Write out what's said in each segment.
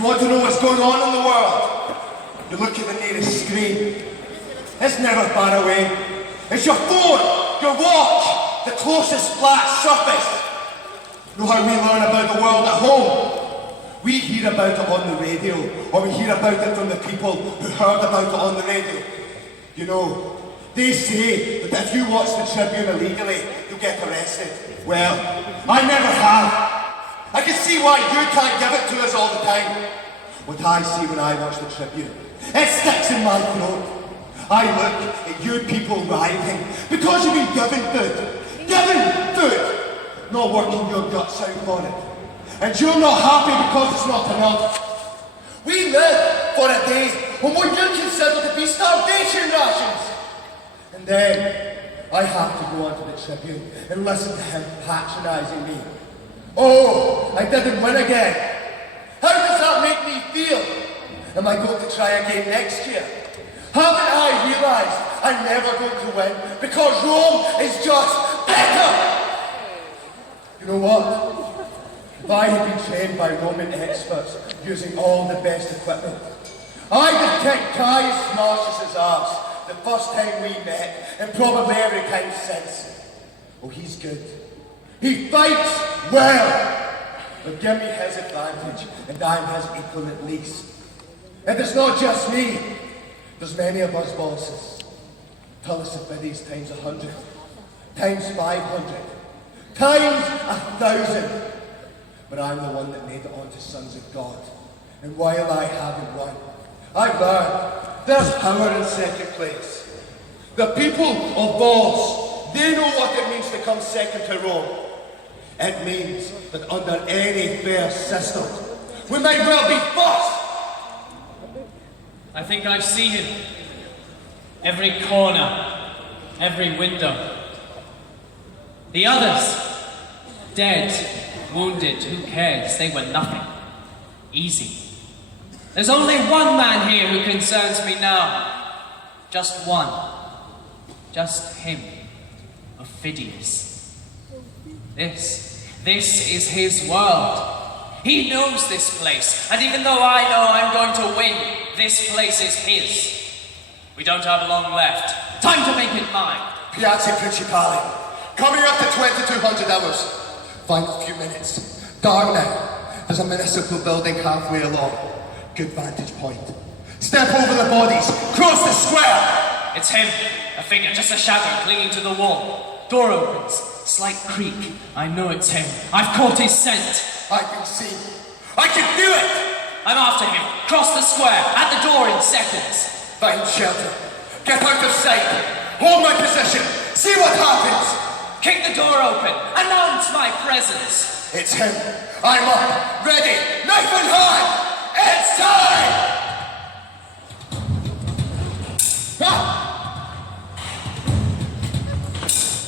You want to know what's going on in the world? You look at the nearest screen. It's never far away. It's your phone, your watch, the closest flat surface. Know how we learn about the world at home? We hear about it on the radio, or we hear about it from the people who heard about it on the radio. You know, they say that if you watch the Tribune illegally, you'll get arrested. Well, I never have. I can see why you can't give it to us all the time. What I see when I watch the Tribune, it sticks in my throat. I look at you people writhing because you've been given food. Given food! Not working your guts out for it. And you're not happy because it's not enough. We live for a day on what you consider to be starvation rations. And then I have to go onto the Tribune and listen to him patronising me. Oh, I didn't win again. How does that make me feel? Am I going to try again next year? Haven't I realised I'm never going to win because Rome is just better? You know what? If I had been trained by Roman experts using all the best equipment, I'd have kicked Caius Marcius's arse the first time we met, and probably every time since. Oh, he's good. He fights well. But give me his advantage, and I'm his equal at least. And it's not just me. There's many of us bosses. Tullus Aphides times 100, times 500, times 1,000. But I'm the one that made it onto Sons of God. And while I haven't won, I've learned there's power in second place. The people of Voss, they know what it means to come second to Rome. It means that under any fair system, we may well be first. I think I see him. Every corner, every window. The others, dead, wounded, who cares? They were nothing. Easy. There's only one man here who concerns me now. Just one. Just him. Ophidius. This is his world. He knows this place, and even though I know I'm going to win, this place is his. We don't have long left. Time to make it mine. Piazza Principale. Coming up to 2200 hours. Final few minutes. Dark now. There's a municipal building halfway along. Good vantage point. Step over the bodies. Cross the square. It's him. A figure, just a shadow clinging to the wall. Door opens. Slight creak. I know it's him. I've caught his scent. I can see. I can feel it. I'm after him. Cross the square. At the door in seconds. Find shelter. Get out of sight. Hold my position. See what happens. Kick the door open. Announce my presence. It's him. I'm up. Ready. Knife in hand. It's time. Ah!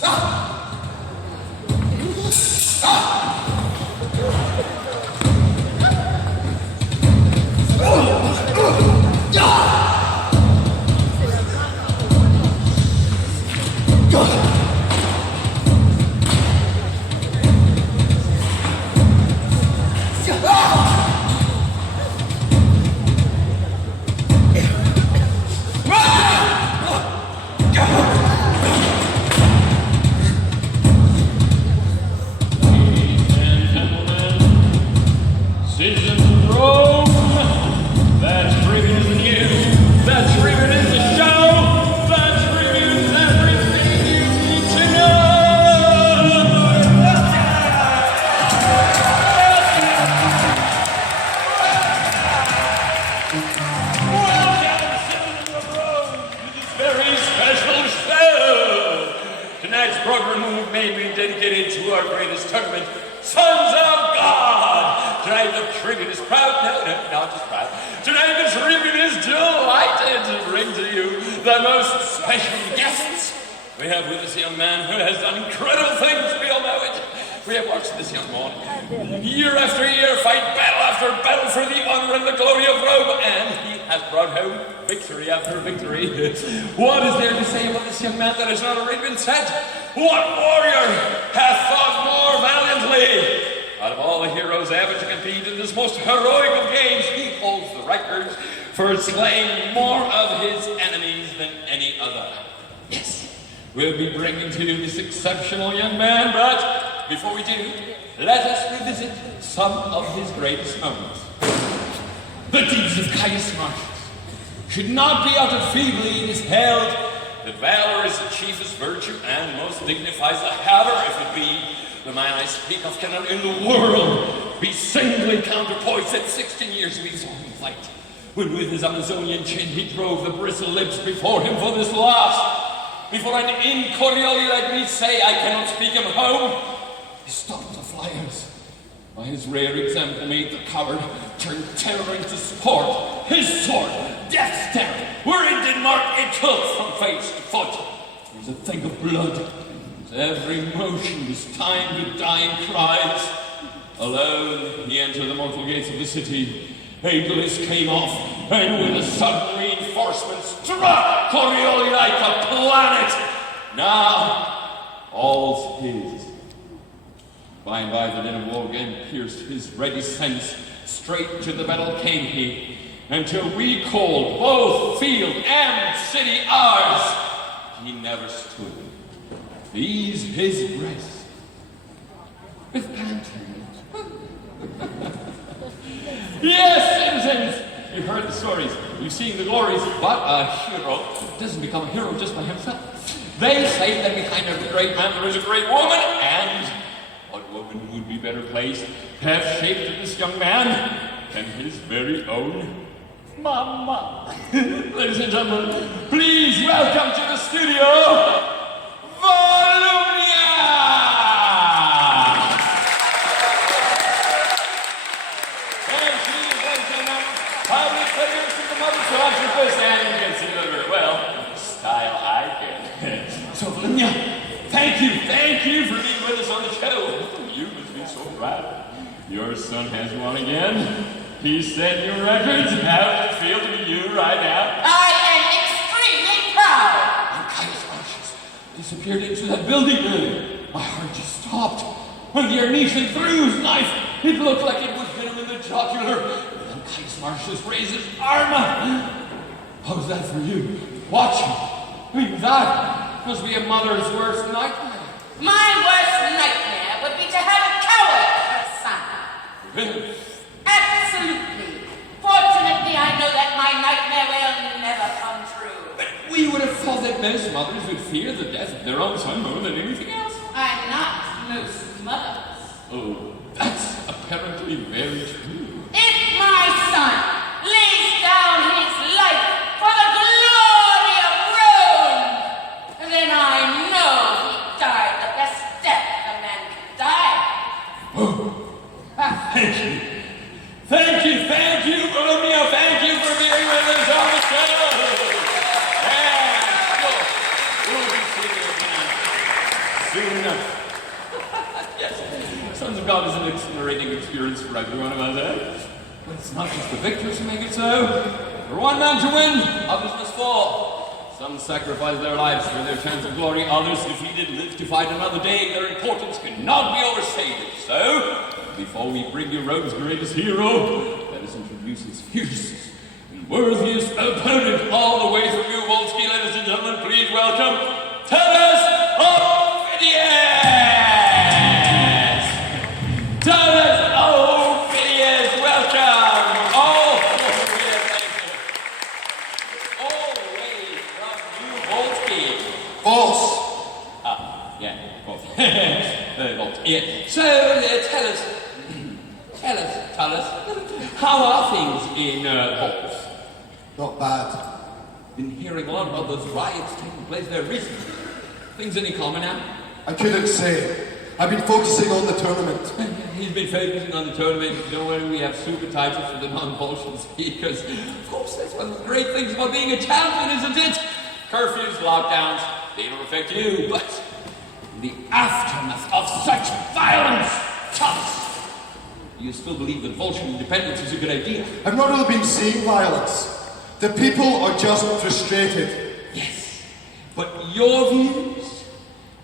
Ah! bring to you the most special guests. We have with us a young man who has done incredible things, we all know it. We have watched this young man year after year fight battle after battle for the honor and the glory of Rome, and he has brought home victory after victory. What is there to say about this young man that has not already been said? What warrior hath fought more valiantly? Out of all the heroes ever to compete in this most heroic of games, he holds the record for slaying more of his enemies than any other. Yes, we'll be bringing to you this exceptional young man, but before we do, let us revisit some of his greatest moments. The deeds of Caius Marcius should not be uttered feebly. It is held that valor is the chiefest virtue and most dignifies the haver, if it be. The man I speak of cannot in the world be singly counterpoised. At 16 years we saw him fight, when with his Amazonian chin he drove the bristle lips before him for this last. Before an in Coriolano let me say I cannot speak him home, he stopped the flyers. By his rare example made the coward turn terror into sport. His sword, death's terror, where it did mark it took from face to foot. It was a thing of blood. Every motion was timed with dying cries. Alone, he entered the mortal gates of the city. Ageless came off, and with a sudden reinforcement struck Coriolano like a planet. Now, all's his. By and by, the din of war again pierced his ready sense. Straight to the battle came he, until we called both field and city ours. He never stood. These his breast, with panting. Yes, citizens! You've heard the stories, you've seen the glories, but a hero doesn't become a hero just by himself. They say that behind every great man there is a great woman, and what woman would be better placed to have shaped this young man than his very own Mama? Ladies and gentlemen, please welcome to the studio, and you can see them very well. Style icon. So, Volumnia, thank you for being with us on the show. You must be so proud. Your son has won again. He set new records. How does it feel to be you right now? I am extremely proud. And Caius Marcius disappeared into that building. My heart just stopped. When the Arnesian threw his knife, it looked like it would hit him in the jugular. And then Caius Marcius raised his arm. How was that for you? Watching. I mean, that must be a mother's worst nightmare. My worst nightmare would be to have a coward for a son. Really? Absolutely. Fortunately, I know that my nightmare will never come true. But we would have thought that most mothers would fear the death of their own son more than anything else. I'm not most mothers. Oh, that's apparently very true. If my son lays down his life for the glory of Rome, then I know he died the best death a man can die. Oh, thank you, Romeo, thank you for being with us on the show. And we'll be seeing you again soon enough. Yes, Sons of God is an exhilarating experience for every one of us, eh? But it's not just the victors who make it so. For one man to win, others must fall. Some sacrifice their lives for their chance of glory, others defeated live to fight another day. Their importance cannot be overstated. So, before we bring you Rome's greatest hero, let us introduce his fiercest and worthiest opponent all the way from you, Wolski. Ladies and gentlemen, please welcome Thomas Ophidius! Thomas Ophidius, welcome! All the way from you, Wolski. False. Yeah, both. Both. Yeah. So, tell us, how are things in Halls? Not bad. Been hearing a lot about those riots taking place there recently. Things any common now? I couldn't say. I've been focusing on the tournament. He's been focusing on the tournament. Don't worry, we have super titles for the non-Bolsheviks speakers. Of course, that's one of the great things about being a champion, isn't it? Curfews, lockdowns, they don't affect you, but in the aftermath of such violence, Thomas, do you still believe that Volscian independence is a good idea? I've not really been seeing violence. The people are just frustrated. Yes, but your views?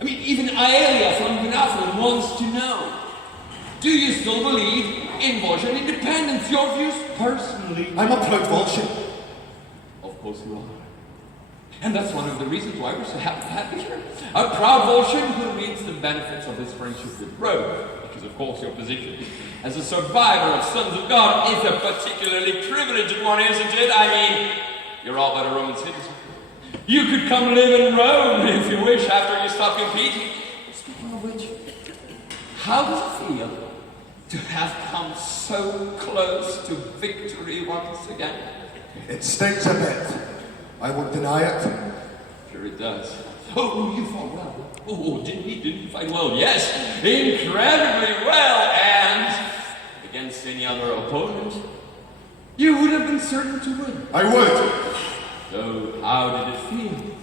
I mean, even Aelia from Gnathrin wants to know. Do you still believe in Volscian independence? Your views personally? I'm a proud Volscian. Of course you are. And that's one of the reasons why we're so happy to have you here. A proud Volscian who reaps the benefits of his friendship with Rome. Because of course your position as a survivor of Sons of God is a particularly privileged one, isn't it? I mean, you're all but a Roman citizen. You could come live in Rome if you wish after you stop competing. Speaking of which, how does it feel to have come so close to victory once again? It stings a bit. I won't deny it. Sure it does. Oh, you fought well. Oh, didn't you fight well? Yes, incredibly well. And against any other opponent, you would have been certain to win. I would. So, how did it feel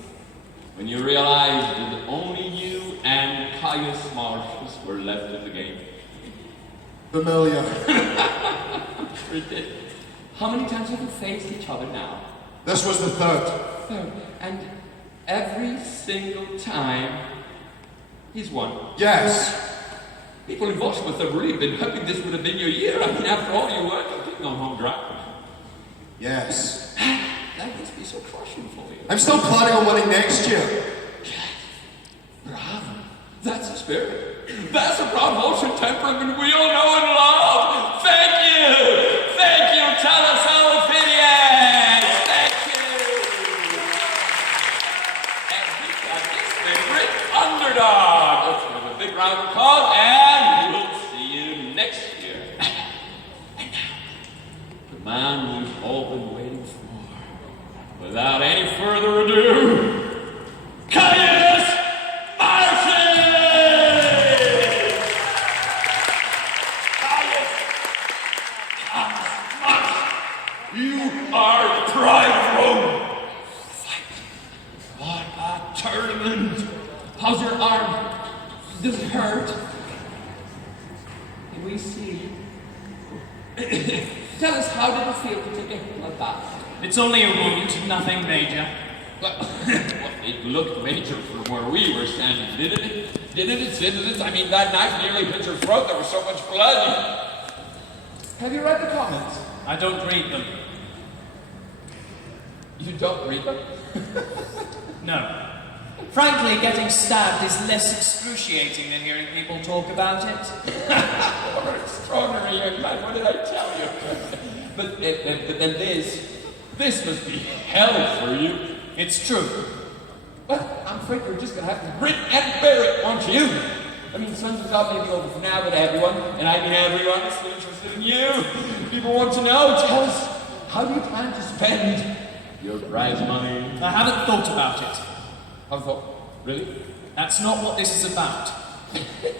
when you realized that only you and Caius Marcius were left in the game? Familiar. How many times have you faced each other now? This was the third. Third. And every single time, he's won. Yes. People in Volscian have really been hoping this would have been your year. I mean, after all, you were competing on home ground. Yes. That must be so crushing for you. I'm still planning on winning next year. Bravo. That's the spirit. That's the proud Volscian temperament we all know and love. Thank you. Thank you, Talos Ophidians. Thank you. And we got this favorite underdog. Let's give him a big round of applause, and we'll see you next year. And now, the man we've all been waiting for. Without any further ado, Caius Marcius! Caius Marcius! You are the pride of Rome! Fight! What a tournament! How's your arm? Does it hurt? Can we see? Tell us, how did it feel to take a hit like that? It's only a wound, nothing major. Well, it looked major from where we were standing, didn't it? Didn't it? I mean, that knife nearly hit your throat. There was so much blood. Have you read the comments? I don't read them. You don't read them? No. Frankly, getting stabbed is less excruciating than hearing people talk about it. What an extraordinary young man. What did I tell you? But then this must be hell for you. It's true. Well, I'm afraid we're just going to have to grit and bear it, aren't you? I mean, Sons of God may be over for now, but everyone, and I mean everyone, is still interested in you. People want to know. Tell us, how do you plan to spend your prize money? I haven't thought about it. I've thought, really? That's not what this is about.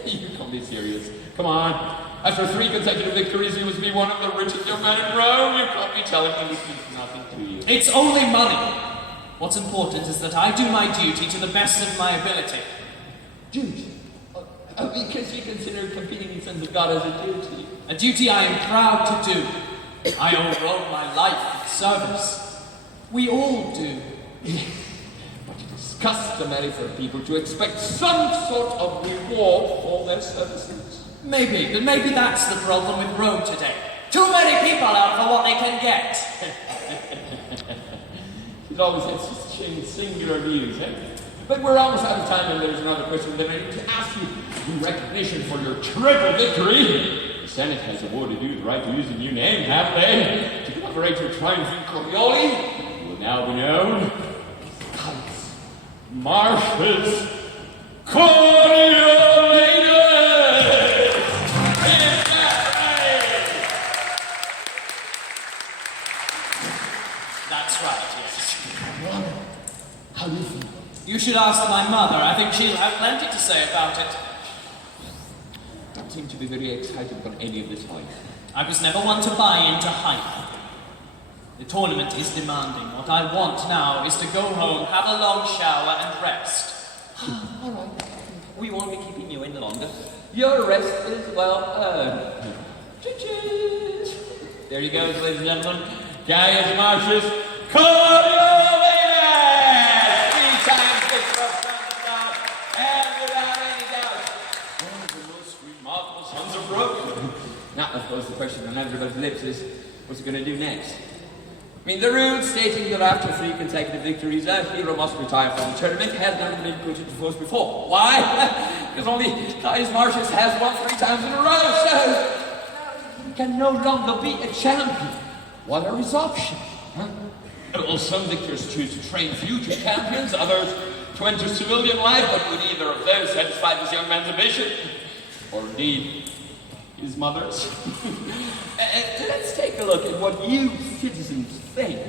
You can't be serious. Come on. After 3 consecutive victories, you must be one of the richest young men in Rome. You can't be telling me this means nothing to you. It's only money. What's important is that I do my duty to the best of my ability. Duty? Because you consider competing in Sons of God as a duty. A duty I am proud to do. I owe Rome my life and service. We all do. But it is customary for people to expect some sort of reward for their services. Maybe, but maybe that's the problem with Rome today. Too many people out for what they can get. She's always had such singular views, eh? But we're almost out of time, and there's another question that I need to ask you. In recognition for your triple victory, the Senate has awarded you the right to use a new name, haven't they? To commemorate your triumph in Corioli, you will now be known as Caius Marcius Coriolano! That's right, yes. How do you feel? You should ask my mother. I think she'll have plenty to say about it. seem to be very excited about any of the time. I was never one to buy into hype. The tournament is demanding. What I want now is to go home, have a long shower, and rest. All right. We won't be keeping you any longer. Your rest is well earned. Cheers. There you go, ladies and gentlemen. Gaius Marcius Coriolano! 3 times Bishop of Castel, and without any doubt, one of the most remarkable sons of Rome. Now, of course, the question on everybody's lips is, what's he going to do next? I mean, the rule stating that after 3 consecutive victories, a hero must retire from the tournament has never been put into force before. Why? Because only Caius Marcius has won 3 times in a row, so he can no longer be a champion. What a resumption, huh? Well, some victors choose to train future champions, others to enter civilian life, but would either of those satisfy this young man's ambition? Or indeed, his mother's? Let's take a look at what you citizens think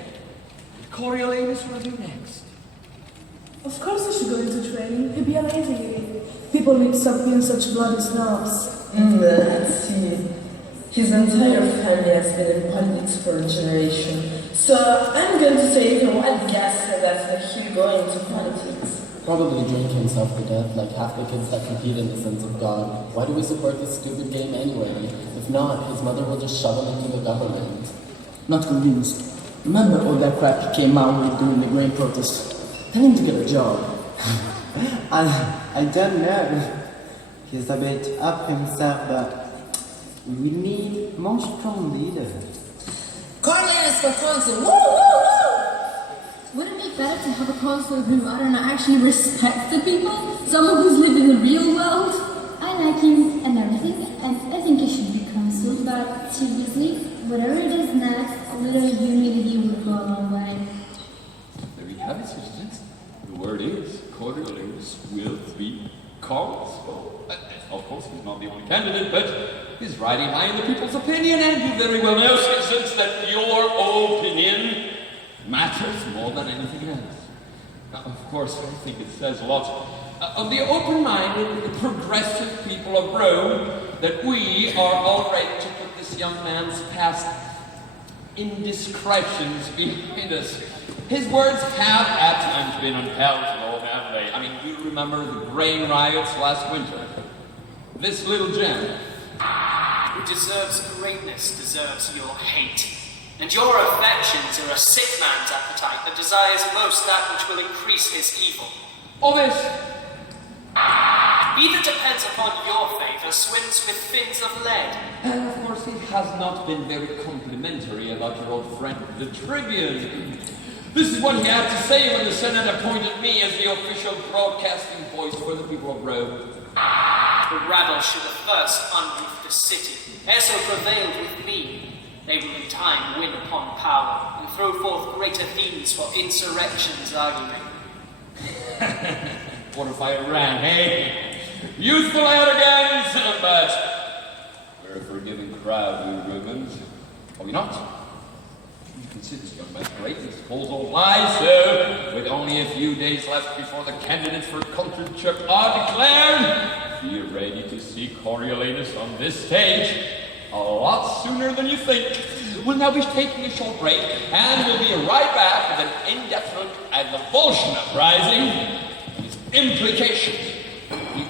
Coriolanus will do next. Of course he should go into training. It'd be amazing if people need something such bloody snobs. Let's see. His entire family has been in politics for a generation. So I'm going to take a wild guess that he'll go into politics. Probably drink himself to death like half the kids that compete in the sins of God. Why do we support this stupid game anyway? If not, his mother will just shove him into the government. Not convinced. Remember all that crap he came out with during the grain protest? Tell him to get a job. I don't know. He's a bit up himself, but we need more strong leaders. Coriolanus for consul! Woo, woo, woo! Wouldn't it be better to have a consul who, I don't know, actually respects the people? Someone who's lived in the real world? I like him and everything, and I think he should be consul, but seriously, whatever it is next, a little humility would go a long way. There you have it, citizens. The word is, Coriolanus will be consul. Of course, he's not the only candidate, but he's riding high in the people's opinion, and you very well know, citizens, that your opinion matters more than anything else. Now, of course, I think it says a lot of the open-minded, progressive people of Rome that we are all ready to put this young man's past indiscretions behind us. His words have at times been unpalatable, haven't they? I mean, you remember the grain riots last winter. This little gem. Who deserves greatness deserves your hate. And your affections are a sick man's appetite that desires most that which will increase his evil. All this. He that depends upon your favour swims with fins of lead. And of course, he has not been very complimentary about your old friend, the Tribune. This is what he had to say when the Senate appointed me as the official broadcasting voice for the people of Rome. The rabble should have first unroofed the city, ere so prevailed with me. They will in time win upon power, and throw forth greater themes for insurrections arguing. What if I ran, eh? Youthful arrogance, but we're a forgiving crowd, you Romans. Are we not? You consider this young man's greatness, calls all lies, so with only a few days left before the candidates for consulship are declared, be ready to see Coriolanus on this stage a lot sooner than you think. We'll now be taking a short break, and we'll be right back with an indefinite and the Bolshevik uprising and its implications. The